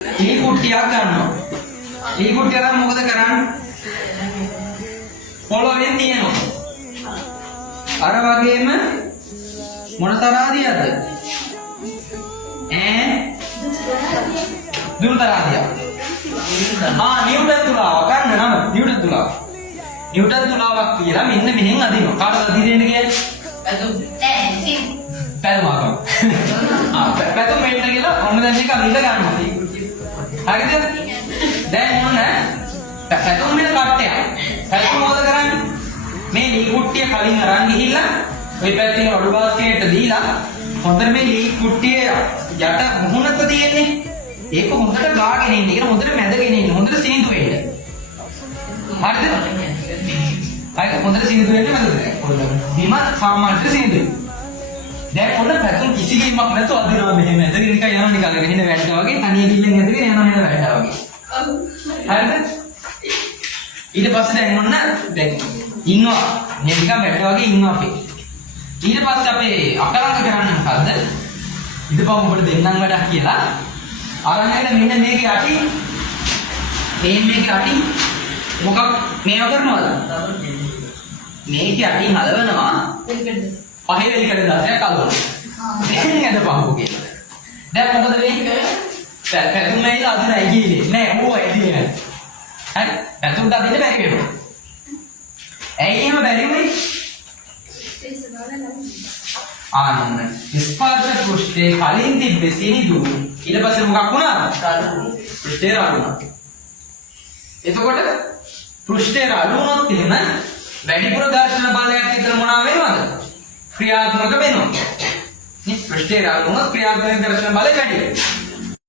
ලී කුට්ටියක් ගන්නවා. ලී කුට්ටිය අරන් මොකද කරන්නේ? පොළොවෙන් තියනවා. අර වගේම මොන තරහදියද? දුරු තරහදිය. නිව්ටන් තුලාව ගන්න නම නිව්ටන් තුලාව. නිව්ටන් තුලාවක් කියලා මෙන්න මෙහෙන් අදිනවා. කාටද අදින්නේ කියන්නේ? පැතුම් පැතුම් මෙන්න කියලා ඔන්න දැන් මේක අදින්න ගන්නවා. හරිද? දැන් මොන පැතුම් මෙන්න කට්ටයක්. පැතුම් මොකද කරන්නේ? මේ ලී කුට්ටිය කලින් අරන් ගිහිල්ලා ඔය පැත්තේ රොඩු බාස්කට් දීලා හොඳට මේ ලී කුට්ටිය යට මුහුණක තියෙන්නේ. ඒක හොඳට ගාගෙන ඉන්න. ඒක හොඳට මැදගෙන ඉන්න. හොඳට සීඳු වෙන්න. හරිද? අය හොඳට සීඳු වෙන්න මැදද? බිම සාමාන්‍යයෙන් සීඳු. දැන් ඔන්න පැතුම් කිසි ගීමක් නැතුව අදිනවා මෙහෙම ඇදගෙන නිකන් යනවා නිකන් රෙහෙන වැට්ටා වගේ තනිය කිල්ලෙන් ඇදගෙන යනවා නේද වැට්ටා වගේ. හරිද? ඊට පස්සේ දැන් ඔන්න දැන් ඉන්නවා මේ නිකන් වැට්ටා වගේ ඉන්නවා අපි. ඊට පස්සේ අපි අකලංක කරන්නේ මොකද්ද? ඉදපම් ඔබට දෙන්නම් වැඩක් කියලා අරන් ඇවිල්ලා මෙන්න මේකේ යටි මේකේ යටි මොකක් මේව කරනවද? මේකේ යටි හලවනවා පහේ වෙලිකඩ දාසයක් අල්ලනවා. දැන් ඇදපම්පු කියලා. දැන් මොකද වෙන්නේ? පැතුම් මේලා අදින ඇගිලි නෑ ඕවා ඇදින්නේ නෑ. හරි? පැතුම්ට අදින්න බැරි වෙනවා. ඇයි එහෙම බැරි වුනේ? ස්පර්ශ පෘෂ්ඨේ කලින් තිබ්බේ සිනිඳු ඊට පස්සේ මොකක් වුණාද? පෘෂ්ඨේ රළු වුණා. එතකොට පෘෂ්ඨේ රළු වුණොත් එහෙම වැඩිපුර ඝර්ෂණ බලයක් විතර මොනවා වෙනවද? ක්‍රියාත්මක වෙනවා. නේ පෘෂ්ඨේ රළු වුණොත් ක්‍රියාත්මක ඝර්ෂණ බලය වැඩි වෙනවා.